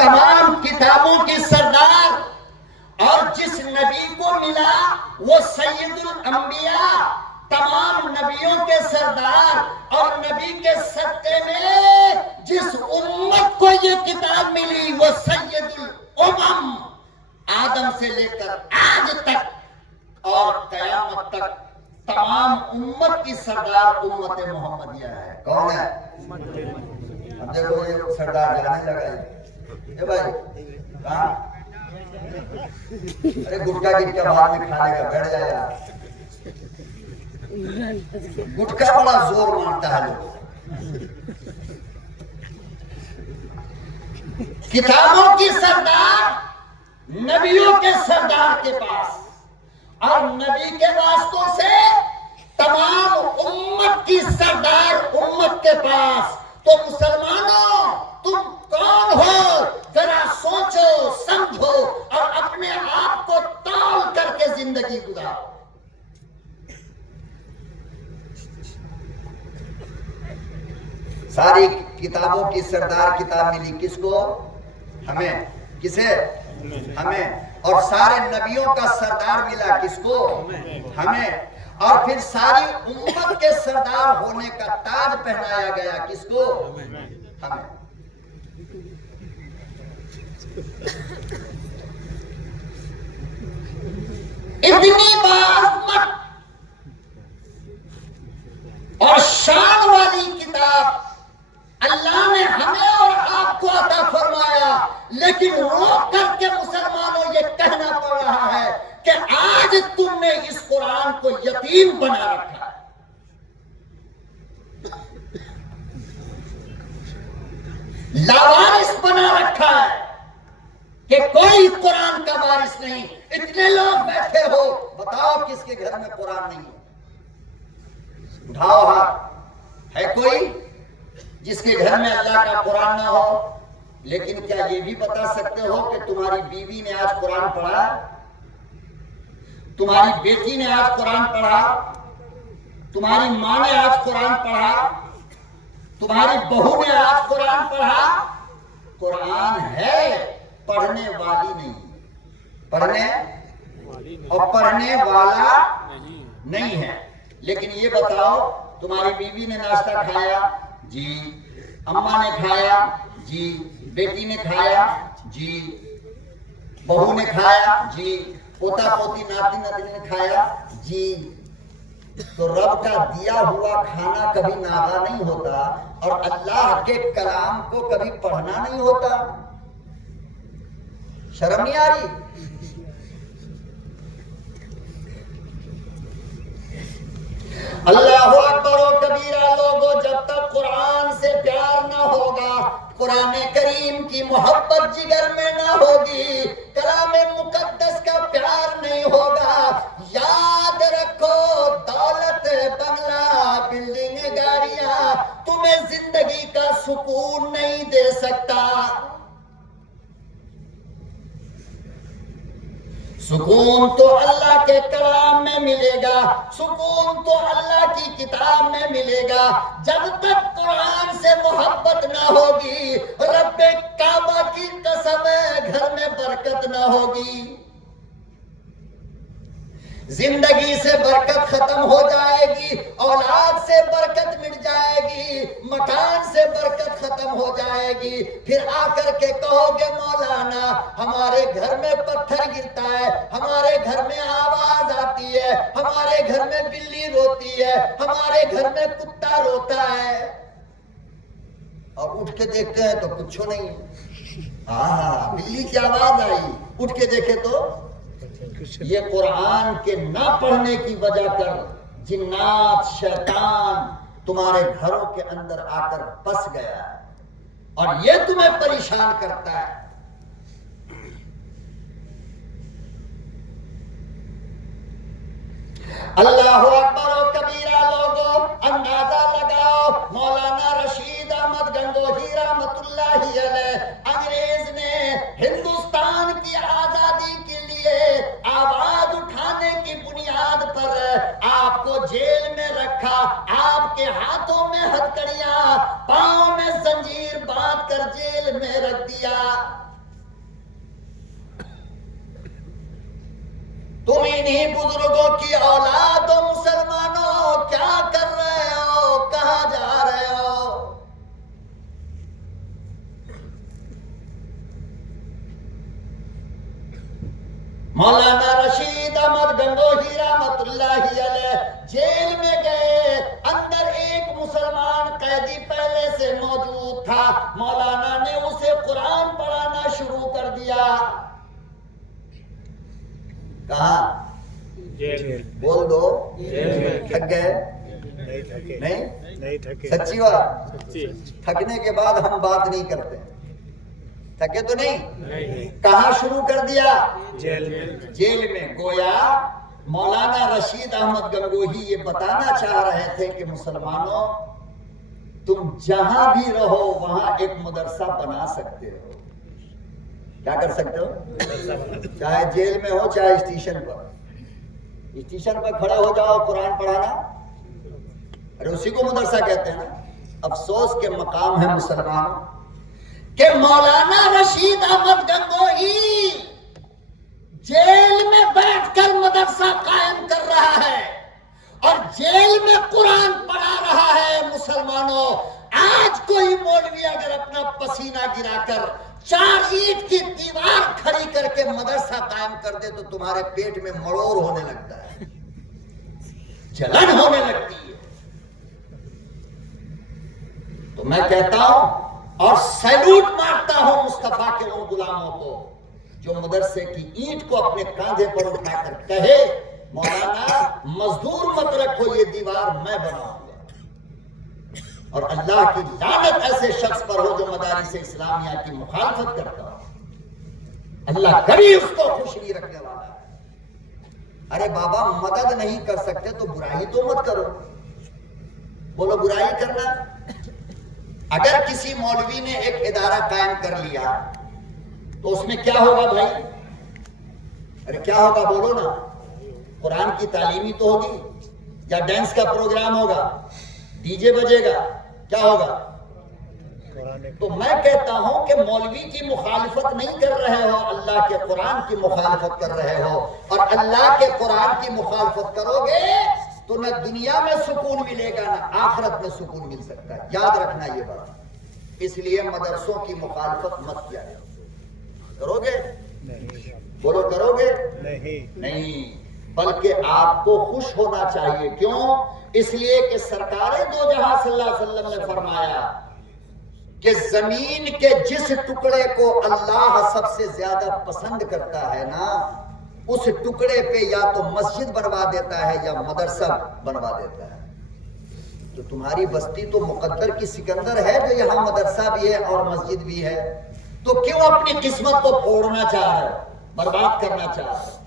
تمام کتابوں کی سردار، اور جس نبی کو ملا وہ سید الانبیاء، تمام نبیوں کے سردار، اور نبی کے صدقے میں جس امت کو یہ کتاب ملی وہ سید الامم، آدم سے لے کر آج تک اور قیامت تک تمام امت کی سردار امت محمدیہ ہے۔ کون ہے؟ اب دیکھو یہ سردار جانے لگا ہے بھائی کہاں؟ ارے گٹکا گٹکا بعد میں کھانے کا بیٹھ جائے یار، گٹکا بڑا زور مارتا ہے لوگ۔ کتابوں کی سردار نبیوں کے سردار کے پاس، اور نبی کے واسطوں سے تمام امت کی سردار امت کے پاس۔ تو مسلمانوں تم کون ہو؟ ذرا سوچو سمجھو اور اپنے آپ کو تول کر کے زندگی گزارو۔ ساری کتابوں کی سردار کتاب ملی کس کو؟ ہمیں۔ کسے؟ ہمیں۔ اور سارے نبیوں کا سردار ملا کس کو؟ ہمیں۔ اور پھر ساری امت کے سردار ہونے کا تاج پہنایا گیا کس کو؟ ہمیں۔ اتنی بڑی اور شان والی کتاب اللہ نے ہمیں اور آپ کو عطا فرمایا، لیکن روک کر کے مسلمانوں یہ کہنا پڑ رہا ہے کہ آج تم نے اس قرآن کو یتیم بنا رکھا ہے۔ لاوارث بنا رکھا ہے کہ کوئی قرآن کا وارث نہیں۔ اتنے لوگ بیٹھے ہو، بتاؤ کس کے گھر میں قرآن نہیں ہے؟ اٹھاؤ ہاتھ۔ ہے کوئی جس کے گھر میں اللہ کا قرآن نہ ہو؟ لیکن کیا یہ بھی بتا سکتے ہو کہ تمہاری بیوی نے آج قرآن پڑھا؟ تمہاری بیٹی نے آج قرآن پڑھا؟ تمہاری ماں نے آج قرآن پڑھا؟ تمہاری بہو نے آج قرآن پڑھا؟ قرآن ہے، پڑھنے والی نہیں، پڑھنے اور پڑھنے والا نہیں ہے۔ لیکن یہ بتاؤ تمہاری بیوی نے ناشتہ کھایا؟ جی۔ اماں نے کھایا؟ جی۔ بیٹی نے کھایا؟ جی۔ بہو نے کھایا؟ جی۔ پوتا پوتی ناتی ناتی نے کھایا؟ جی۔ تو رب کا دیا ہوا کھانا کبھی ناغا نہیں ہوتا، اور اللہ کے کلام کو کبھی پڑھنا نہیں ہوتا؟ شرم نہیں آ رہی؟ اللہ اکبر و کبیرہ لوگوں، جب تک قرآن سے پیار نہ ہوگا، قرآن کریم کی محبت جگر میں نہ ہوگی، کلام مقدس کا پیار نہیں ہوگا، یاد رکھو دولت، بنگلہ، بلڈنگ، گاڑیاں تمہیں زندگی کا سکون نہیں دے سکتا۔ سکون تو اللہ کے کلام میں ملے گا، سکون تو اللہ کی کتاب میں ملے گا۔ جب تک قرآن سے محبت نہ ہوگی، رب کعبہ کی قسم ہے گھر میں برکت نہ ہوگی۔ زندگی سے برکت ختم ہو جائے گی، اولاد سے برکت مٹ جائے گی، مکان سے برکت ختم ہو جائے گی۔ پھر آ کر کے کہو گے مولانا ہمارے گھر میں پتھر گرتا ہے، ہمارے گھر میں آواز آتی ہے، ہمارے گھر میں بلی روتی ہے، ہمارے گھر میں کتا روتا ہے، اور اٹھ کے دیکھتے ہیں تو کچھ نہیں ہے۔ بلی کی آواز آئی، اٹھ کے دیکھے تو یہ قرآن کے نہ پڑھنے کی وجہ کر جنات شیطان تمہارے گھروں کے اندر آ کر بس گیا ہے، اور یہ تمہیں پریشان کرتا ہے۔ اللہ اکبر و کبیرہ لوگوں، اندازہ لگاؤ مولانا رشید احمد گنگوہی رحمت اللہ علیہ، انگریز نے ہندوستان کی آزادی کے لیے آواز اٹھانے کی بنیاد پر آپ کو جیل میں رکھا، آپ کے ہاتھوں میں ہتھکڑیاں، پاؤں میں زنجیر باندھ کر جیل میں رکھ دیا۔ انہی بزرگوں کی اولاد ہو مسلمانوں، کیا کر رہے ہو، کہاں جا رہے ہو؟ مولانا رشید احمد گنگوہی رحمت اللہ علیہ جیل میں گئے، اندر ایک مسلمان قیدی پہلے سے موجود تھا، مولانا نے اسے قرآن پڑھانا شروع کر دیا۔ کہاں؟ جیل۔ بول دو، تھک گئے؟ نہیں تھکے۔ سچی بات؟ تھکنے کے بعد ہم بات نہیں کرتے، تھکے تو نہیں؟ کہاں شروع کر دیا؟ جیل میں۔ گویا مولانا رشید احمد گنگوہی یہ بتانا چاہ رہے تھے کہ مسلمانوں، تم جہاں بھی رہو وہاں ایک مدرسہ بنا سکتے ہو۔ کیا کر سکتے ہو؟ چاہے جیل میں ہو، چاہے اسٹیشن پر، اسٹیشن پر کھڑے ہو جاؤ قرآن پڑھانا، ارے اسی کو مدرسہ کہتے ہیں نا۔ افسوس کے مقام ہے مسلمانوں کہ مولانا رشید احمد گنگوہی جیل میں بیٹھ کر مدرسہ قائم کر رہا ہے اور جیل میں قرآن پڑھا رہا ہے۔ مسلمانوں، آج کوئی مولوی اگر اپنا پسینہ گرا کر 4 اینٹ کی دیوار کھڑی کر کے مدرسہ قائم کر دے تو تمہارے پیٹ میں مڑور ہونے لگتا ہے، جلن ہونے لگتی ہے۔ تو میں کہتا ہوں اور سیلوٹ مارتا ہوں مصطفیٰ کے ان غلاموں کو جو مدرسے کی اینٹ کو اپنے کاندھے پر اٹھا کر کہے مولانا مزدور مت رکھو، یہ دیوار میں بناؤں گا۔ اور اللہ کی لعنت ایسے شخص پر ہو جو مدارس اسلامیہ کی مخالفت کرتا ہو، اللہ کبھی اس کو خوش نہیں رکھنے والا ہے۔ ارے بابا، مدد نہیں کر سکتے تو برائی تو مت کرو، بولو برائی کرنا۔ اگر کسی مولوی نے ایک ادارہ قائم کر لیا تو اس میں کیا ہوگا بھائی؟ ارے کیا ہوگا بولو نا؟ قرآن کی تعلیمی تو ہوگی، یا ڈانس کا پروگرام ہوگا، ڈی جے بجے گا، کیا ہوگا؟ تو میں کہتا ہوں کہ مولوی کی مخالفت نہیں کر رہے ہو، اللہ کے قرآن کی مخالفت کر رہے ہو، اور اللہ کے قرآن کی مخالفت کرو گے تو نہ دنیا میں سکون ملے گا نہ آخرت میں سکون مل سکتا ہے، یاد رکھنا یہ بات۔ اس لیے مدرسوں کی مخالفت مت کیا کرو گے؟ بولو کرو گے؟ نہیں، بلکہ آپ کو خوش ہونا چاہیے۔ کیوں؟ اس لیے کہ سرکار دو جہاں صلی اللہ علیہ وسلم نے فرمایا کہ زمین کے جس ٹکڑے کو اللہ سب سے زیادہ پسند کرتا ہے نا، اس ٹکڑے پہ یا تو مسجد بنوا دیتا ہے یا مدرسہ بنوا دیتا ہے۔ تو تمہاری بستی تو مقدر کی سکندر ہے جو یہاں مدرسہ بھی ہے اور مسجد بھی ہے، تو کیوں اپنی قسمت کو پھوڑنا چاہ رہے ہو، برباد کرنا چاہ رہے ہو؟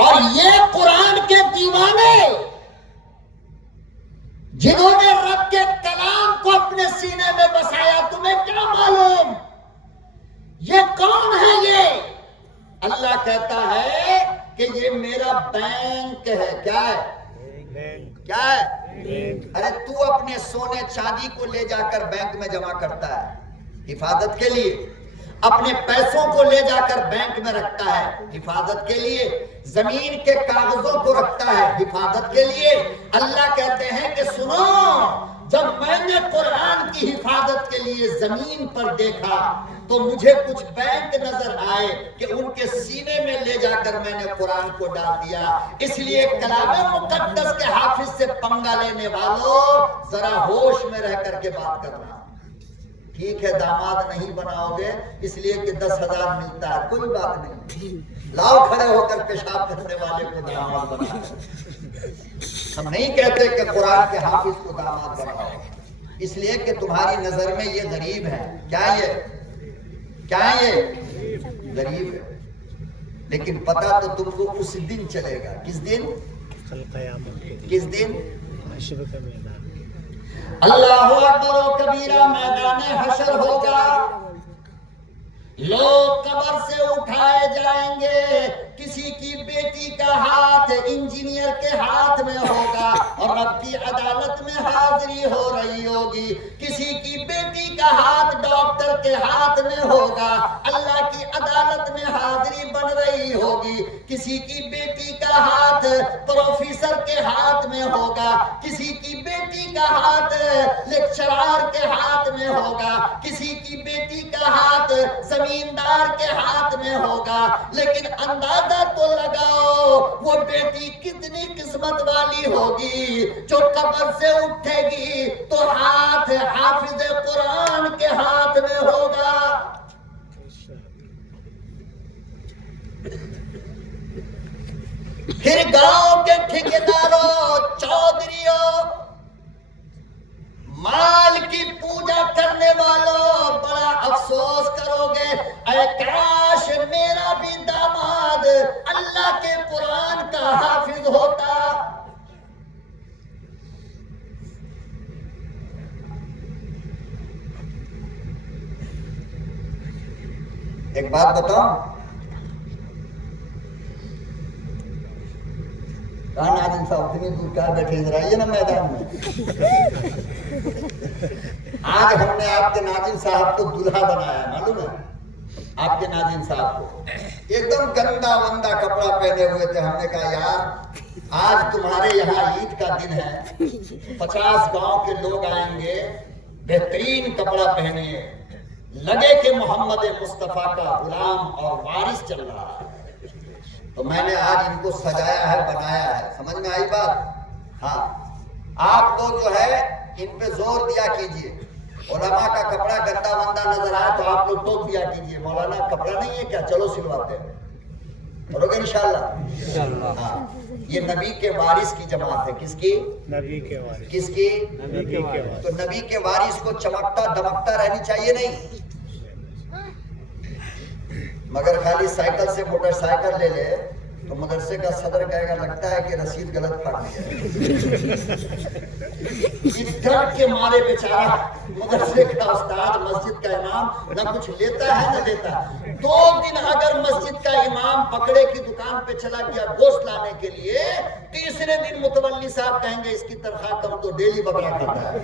اور یہ قرآن کے دیوانے جنہوں نے رب کے کلام کو اپنے سینے میں بسایا، تمہیں کیا معلوم یہ کون ہے؟ یہ اللہ کہتا ہے کہ یہ میرا بینک ہے۔ کیا ہے؟ کیا ہے؟ ارے تو اپنے سونے چاندی کو لے جا کر بینک میں جمع کرتا ہے حفاظت کے لیے، اپنے پیسوں کو لے جا کر بینک میں رکھتا ہے حفاظت کے لیے، زمین کے کاغذوں کو رکھتا ہے حفاظت کے لیے۔ اللہ کہتے ہیں کہ سنو، جب میں نے قرآن کی حفاظت کے لیے زمین پر دیکھا تو مجھے کچھ بینک نظر آئے کہ ان کے سینے میں لے جا کر میں نے قرآن کو ڈال دیا۔ اس لیے کلام مقدس کے حافظ سے پنگا لینے والوں ذرا ہوش میں رہ کر کے بات کرنا۔ ٹھیک ہے داماد نہیں بناؤ گے اس لیے کہ 10,000 ملتا ہے، کوئی بات نہیں، لاؤ کھڑے ہو کر پیشاب کرنے والے کو داماد بناؤ۔ ہم نہیں کہتے کہ قرآن کے حافظ کو داماد بناؤ، اس لیے کہ تمہاری نظر میں یہ غریب ہے۔ کیا یہ غریب ہے، لیکن پتہ تو تم کو اس دن چلے گا۔ کس دن؟ کس دن؟ اللہ اکبر و کبیرہ، میدان حشر ہوگا، لوگ قبر سے اٹھائے جائیں گے، کسی کی بیٹی کا ہاتھ انجینئر کے ہاتھ میں ہوگا اور رب کی عدالت میں حاضری ہو رہی ہوگی، کسی کی بیٹی کا ہاتھ ڈاکٹر کے ہاتھ میں ہوگا، اللہ کی عدالت میں حاضری بن رہی ہوگی، کسی کی بیٹی کا ہاتھ پروفیسر کے ہاتھ میں ہوگا، کسی کی بیٹی کا ہاتھ لیکچرار کے ہاتھ میں ہوگا، کسی کی بیٹی کا ہاتھ زمیندار کے ہاتھ میں ہوگا، لیکن اندازہ تو لگاؤ وہ بیٹی کتنی قسمت والی ہوگی جو قبر سے اٹھے گی تو ہاتھ حافظ قرآن کے ہاتھ میں ہوگا۔ پھر گاؤں کے ٹھیکیداروں، چودھریوں، مال کی پوجا کرنے والوں، بڑا افسوس کرو گے، اے کاش میرا بھی داماد اللہ کے قرآن کا حافظ ہوتا۔ ایک بات بتاؤں، کہاں ناظم صاحب اتنی دور کہاں بیٹھے، ادھر آئیے نا میدان میں۔ آج ہم نے آپ کے ناظم صاحب کو دلہا بنایا، معلوم ہے آپ کے ناظم صاحب کو ایک دم گندا وندہ کپڑا پہنے ہوئے تھے، ہم نے کہا یار آج تمہارے یہاں عید کا دن ہے، 50 گاؤں کے لوگ آئیں گے، بہترین کپڑا پہنے، لگے کہ محمد مصطفیٰ کا غلام اور وارث چل رہا ہے، تو میں نے آج ان کو سجایا ہے، بنایا ہے، سمجھ میں آئی بات؟ ہاں، آپ لوگ جو ہے ان پہ زور دیا کیجئے، علماء کا کپڑا گندا وندہ نظر آئے تو آپ لوگ ٹوک دیا کیجئے، مولانا کپڑا نہیں ہے کیا، چلو سلواتے ہیں، کرو گے انشاءاللہ؟ ہاں، یہ نبی کے وارث کی جماعت ہے، کس کی؟ نبی کے وارث۔ کس کی؟ نبی کے وارث۔ تو نبی کے وارث کو چمکتا دمکتا رہنی چاہیے نہیں، مگر خالی سائیکل سے موٹر سائیکل لے لے تو مدرسے کا صدر کہے گا لگتا ہے کہ رسید غلط پھاڑ دیا، اس ڈر کے مارے بیچارہ مدرسے کا استاد، مسجد کا امام نہ کچھ لیتا ہے نہ دیتا۔ 2 دن اگر مسجد کا امام بکرے کی دکان پہ چلا گیا گوشت لانے کے لیے، تیسرے دن متولی صاحب کہیں گے اس کی تنخواہ کم تو ڈیلی بکرا کھاتا ہے۔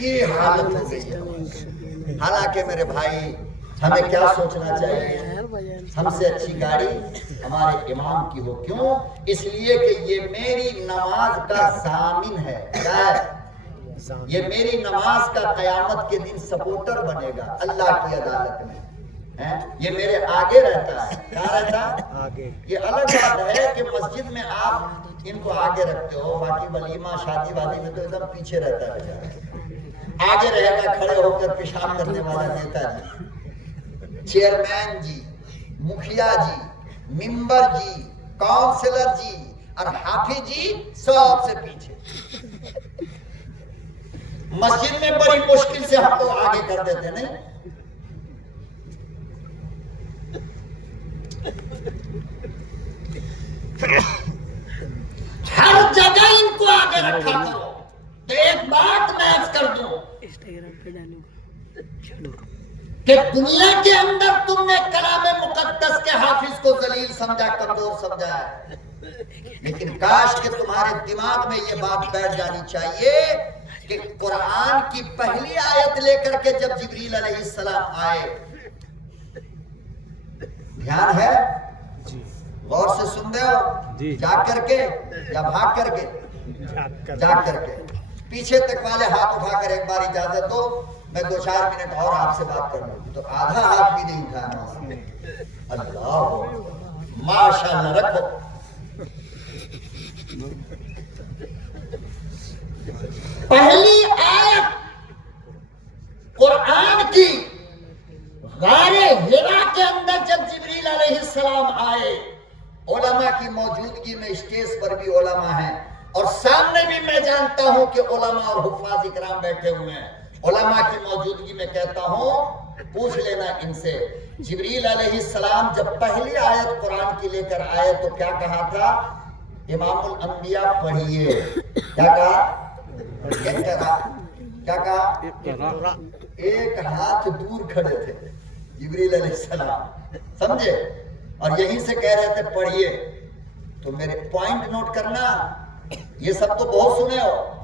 یہ حالت ہو گئی ہے۔ حالانکہ میرے بھائی ہمیں کیا سوچنا چاہیے، ہم سے اچھی گاڑی ہمارے امام کی ہو، کیوں؟ اس لیے کہ یہ میری نماز کا ضامن ہے، کیا ہے؟ یہ میری نماز کا قیامت کے دن سپورٹر بنے گا اللہ کی عدالت میں، یہ میرے آگے رہتا ہے، کیا رہتا ہے؟ یہ الگ بات ہے کہ مسجد میں آپ ان کو آگے رکھتے ہو، باقی ولیمہ شادی وادی میں تو ایک دم پیچھے رہتا ہے، آگے رہے گا کھڑے ہو کر پیشاب کرنے والا نیتا جی، چیئرمین جی، مکھیا جی، ممبر جی، کاؤنسلر جی اور حافظ جی سب سے پیچھے۔ مسجد میں بڑی مشکل سے ہم لوگ آگے کر دیتے نہیں، ہر جگہ ان کو آگے رکھا کرو۔ تو ایک بات میں عرض کر دوں کہ دنیا کے اندر تم نے کلام مقدس کے حافظ کو ذلیل سمجھا، کمزور سمجھا ہے، لیکن کاش کہ تمہارے دماغ میں یہ بات بیٹھ جانی چاہیے کہ قرآن کی پہلی آیت لے کر کے جب جبریل علیہ السلام آئے، دھیان ہے؟ غور سے سن رہے ہو؟ جاگ کر کے یا بھاگ کر کے؟ جاگ کر کے۔ پیچھے تک والے ہاتھ اٹھا کر ایک بار اجازت دو، میں 2-4 منٹ اور آپ سے بات کر لوں۔ تو آدھا ہاتھ بھی نہیں اٹھانا، اللہ ماشاءاللہ رکھو۔ پہلی آیت قرآن کی غار حرا کے اندر جب جبریل علیہ السلام آئے، علماء کی موجودگی میں اسٹیج پر بھی علماء ہیں اور سامنے بھی میں جانتا ہوں کہ علماء اور حفاظ اکرام بیٹھے ہوئے ہیں، علماء کی موجودگی میں کہتا ہوں پوچھ لینا ان سے، جبریل علیہ السلام جب پہلی آیت قرآن کی لے کر آئے تو کیا کہا تھا؟ امام الانبیاء پڑھیے، کیا کہا؟ کیا کہا؟ ایک ہاتھ دور کھڑے تھے جبریل علیہ السلام، سمجھے؟ اور یہیں سے کہہ رہے تھے پڑھیے، تو میرے پوائنٹ نوٹ کرنا، یہ سب تو بہت سنے ہو،